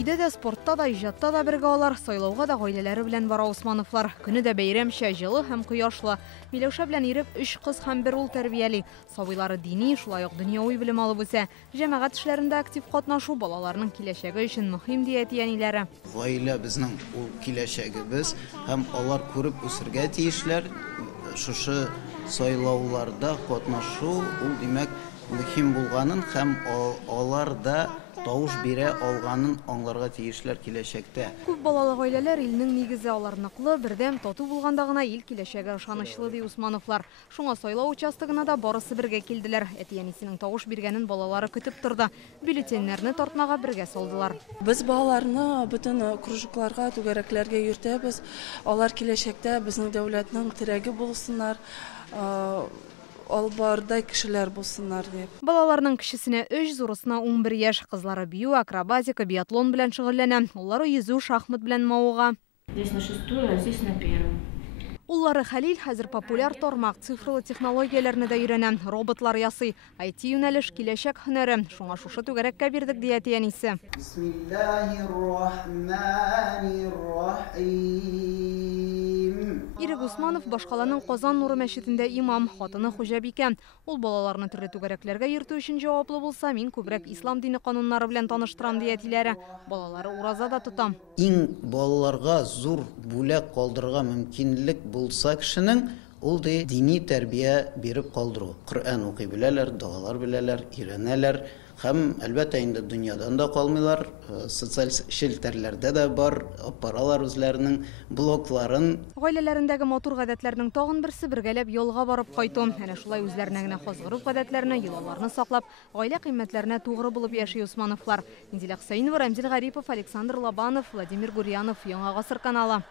Өйдә дә, спортта да, иҗатта да бергә алар, сайлауга да гаиләләре белән бара Усмановлар. Көне дә бәйрәмчә, җылы һәм кояшлы. Миләүшә белән иреп 3 кыз һәм 1 ул тәрбияли. Сабыйлары дини, шулай ук дөньяви белем алып үсә. Җәмәгать эшләрендә актив катнашу балаларның киләчәге өчен мөһим ди әтиәниләре. Гаилә безнең ул киләчәгебез һәм алар күреп үсергә тиешләр. Шушы сайлауларда катнашу ул димәк мөһим булганын һәм аларда тавыш бирә алганын аңларга тиешләр киләчәктә. Күп балалы гаиләләр илнең нигезе, алар ныклы, бердәм, тату булганда гына ил киләчәге ышанычлы ди Усмановлар. Шуңа сайлау участогына да барысы бергә килделәр. Әтиәнисенең тавыш биргәнен балалары көтеп торды. Бюллетеннәрне тартмага бергә салдылар. Без балаларны бөтен кружокларга, түгәрәкләргә йөртәбез. Алар киләчәктә безнең дәүләтнең терәге булсыннар. Албардай кешеләр булсыннар дип. Балаларның кечесенә 3, зурысына 11 яшь. Кызлары бию, акробатика, биатлон белән шөгыльләнә. Уллары йөзү, шахмат белән мавыга. Здесь на 6-й, а здесь на 1-й. Уллары Хәлил хәзер популяр тармак, цифрлы технологияләрне дә өйрәнә, роботлар ясый. IT юнәлеш киләчәк һөнәре. Шуңа шушы түгәрәккә бирдек ди әтиәнисе. Ирек Усманов Башкаланың Казан Нуры мәчетендә имам, хатыны Хуҗабикә. Ул балаларны төрле түгәрәкләргә йөртү өчен җаваплы булса, мин күбрәк ислам дине кануннары белән таныштырам ди әтиләре. Балалары ураза да тотам. Иң балаларга зур бүләк калдырырга мөмкинлек булса кешенең, ул дини тәрбия биреп калдыру. Коръән укый беләләр, дуалар беләләр, өйрәнәләр. Һәм әлбәттә инде дөньядан да калмыйлар, социаль челтәрләрдә дә бар, апаралар үзләренең блогларын. Гаиләләрендәге матур гадәтләрнең тагын берсе бергәләп ялга барып кайту. Әнә шулай үзләренә генә хас гореф-гадәтләрне, йолаларны саклап, гаилә кыйммәтләренә тугры булып яши Усмановлар. Инзилә Хөсәйнова, Рамзил Гарипов, Александр Лобанов, Владимир Гурьянов, Яңа гасыр каналы.